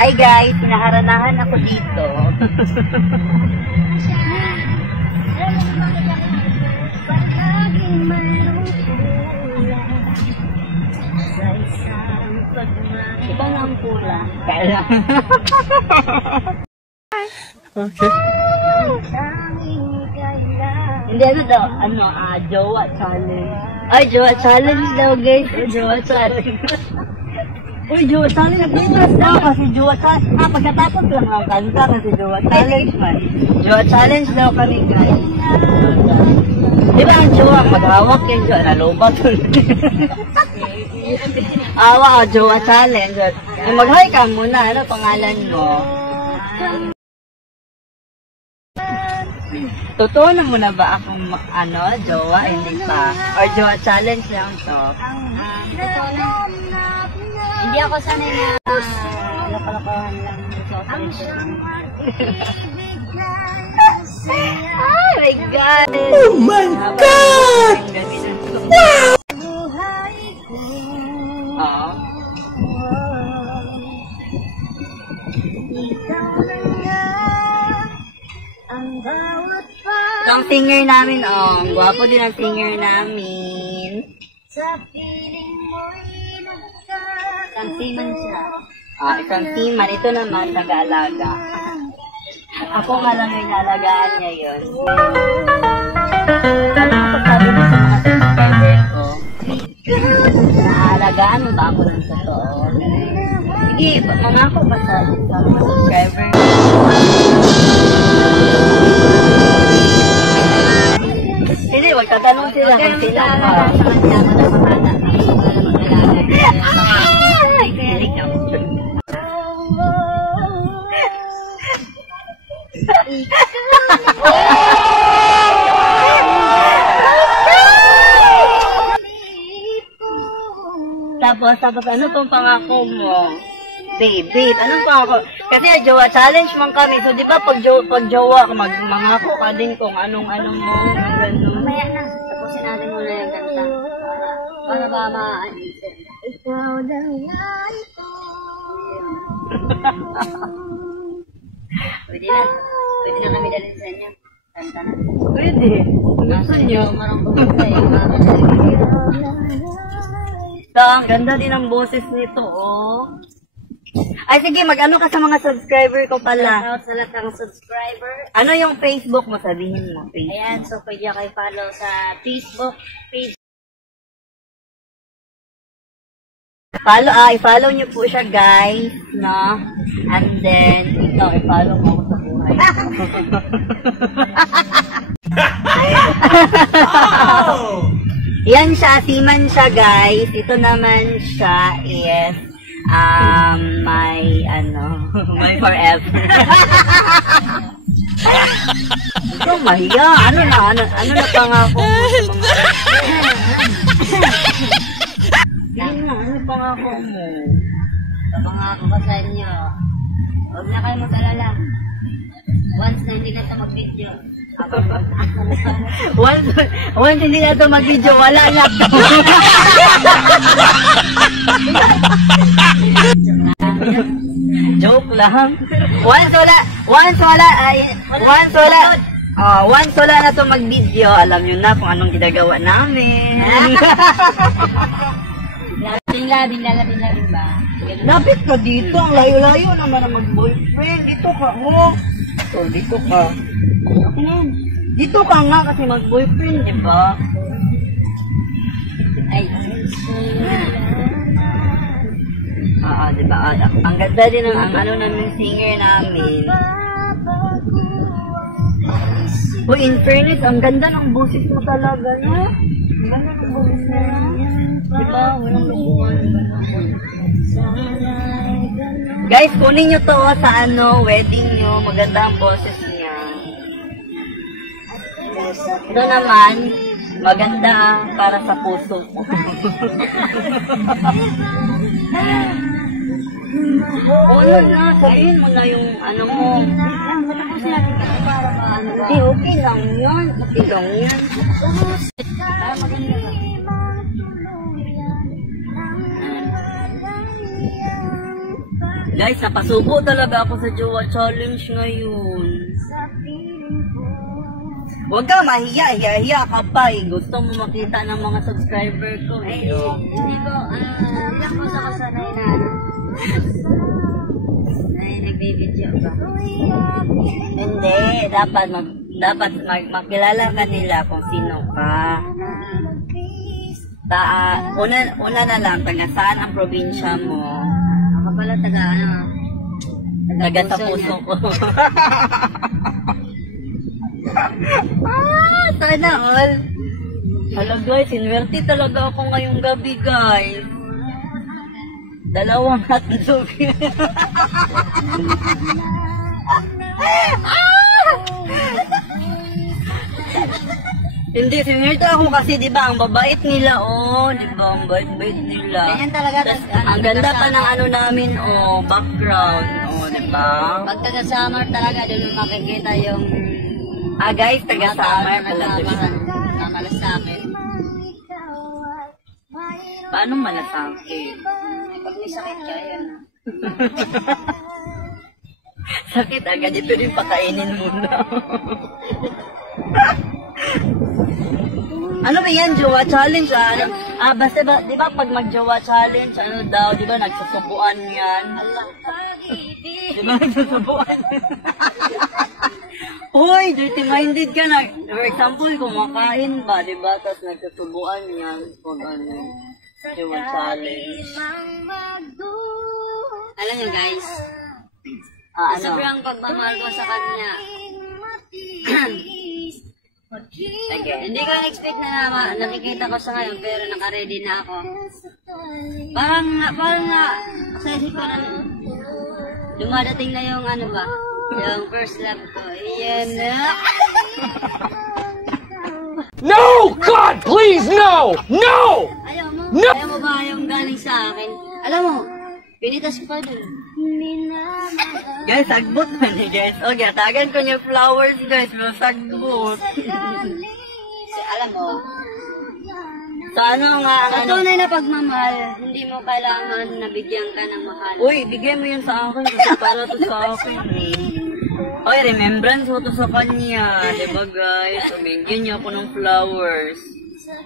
Hi guys, pinaharanahan ako dito. Ito na ang pula. Kaya. Okay. Hindi ano daw, jowa challenge. Ay, jowa challenge daw guys. Jowa challenge. Uy, jowa challenge. Nag-interest daw kasi jowa challenge. Pagkatapos lang ang kanta kasi jowa challenge man. Jowa challenge daw kami guys. Di ba ang jowa? Maghawak yung jowa. Nalobat ulit. Awa, jowa challenge. Mag-hi ka muna. Ano pangalan mo? Totoo na muna ba akong jowa? Hindi pa. Or jowa challenge lang to? Hindi ako sanay na lokalokohan lang. Oh my God! Oh my God! Wow! Oo. Ito ang singer namin, oh. Ang gwapo din ang singer namin. Isang siman siya. Isang siman. Ito naman, nag-aalaga. Ako nga lang yung nalagaan niya yun. Ano ang pagsabi mo sa mga subscriber ko? Naalagaan mo ba ako ng totoo? Sige, mangako pa sa mga subscriber ko. Hindi, magtatanong sila kung sila pa. Ay, kaya ikaw. Tapos ano pong pangako mo? Babe, anong pangako? Kasi jowa challenge man kami. So, di ba pag jowa ka, mangako ka din kung anong mo. Mamaya na. Tapusin natin muna yung kanta. Para ba ma-anisip? Ikaw lang yan ito. Pwede na. Pwede na kami dalhin sa inyo. Kanta na. Pwede. Gusto niyo? Marang pumunta yung ang ganda din ang boses nito, oh. Ay, sige, mag-ano ka sa mga subscriber ko pala. Shoutout sa lahat ng subscriber. Ano yung Facebook mo? Sabihin mo, Facebook. Ayan, so pwede kayo follow sa Facebook page. I-follow nyo po siya, guys, no? And then, ikaw, i-follow mo ako sa buhay. Yan siya, siman siya, guys. Ito naman siya is, my forever. Ito, mahiya. Ano na pangako mo sa mga... Ano pangako mo? Pangako ko sa inyo. Huwag na kayo mag-alala. Once na hindi na ito mag-video. Once hindi na ito mag-video, wala na ito. Joke lang. Once wala na ito mag-video, alam nyo na kung anong ginagawa namin. Labing ba? Lapit ka dito, ang layo-layo naman ang mag-boyfriend. Dito ka, oh. So, dito ka. Dito ka nga kasi mag-boyfriend, di ba? Ay, di ba? Ang ganda din ang namin singer namin. Oh, in fairness, ang ganda ng boses mo talaga, no? Ang ganda ng boses mo. Di ba? Walang lubuhan. Guys, kunin nyo to sa wedding nyo. Maganda ang boses niya. Ito naman, maganda para sa puso ko. Ano na, sabihin mo na yung mo. Hindi, okay lang yan. Okay lang yan. para maganda ba? Guys, napasubo talaga ako sa Jowa Challenge ngayon. Huwag ka mahiya, hiya ka pa eh. Gusto mo makita ng mga subscriber ko eh. Hindi ko, hindi ako sa kasanay na, ay, nagbibidyo ba? Hindi, dapat makilala ka nila kung sino ka. Una na lang, taga saan ang probinsya mo? Ako pala taga, Taga sa puso ko. Sana all. Hala guys, sinwerte talaga ako ngayong gabi guys. 2 hotdog. Hindi, sinwerte ako kasi diba, ang babait nila, oh. Diba, ang bait-bait nila. Ganyan talaga. Tas, ang ganda pa ng ano namin, oh, background, oh, diba? Pag taga summer talaga, doon mo makikita yung Guys, taga summer pala. malasakit. Paano malasakit? Pag may sakit ka, yan. Sakit agad, ito rin pakainin muna. Ano ba yan, Jowa Challenge? Ano? Basta ba, di ba pag mag-Jowa Challenge, ano daw, di ba nagsusubuan yan? Di ba nagsusubuan? Uy, dirty-minded ka na. For example, kumakain ba, di ba? Tapos nagsusubuan yan pag ano, Jowa Challenge. Alam nyo guys, Ano? sobrang pagmamahal ko sa kanya. Sige. Hindi ko in-expect na nakikita ko sa ngayon, pero naka-ready na ako. Parang nga, sa isip ko na, dumadating na yung ano ba, yung first love ko. Iyan na. No! God, please, no! No! Ayaw mo? No! Ayaw mo ba yung galing sa akin? Alam mo, pinitas ko pa dun. Guys, sagbot man eh, guys. Okay, tagan ko yung flowers, guys. Pero sagbot. Alam mo, So, ano nga ang sa ano? tunay na pagmamahal, hindi mo kailangan nabigyan ka ng mahal. Uy, bigyan mo yun sa akin kasi para to sa akin eh. Uy, remembrance mo to sa kanya. Diba guys? So, bigyan niyo ako ng flowers.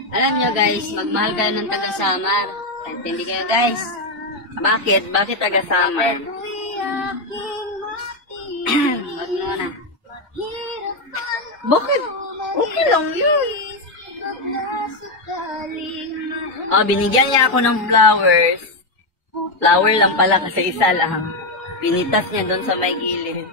Alam nyo guys, magmahal kayo ng taga-Samar. Intindi kayo guys. Bakit? Bakit taga-Samar? Wag mo na. Bakit? Okay lang yun. Binigyan niya ako ng flowers. Flower lang pala kasi isa lang. Pinitas niya doon sa may gilid.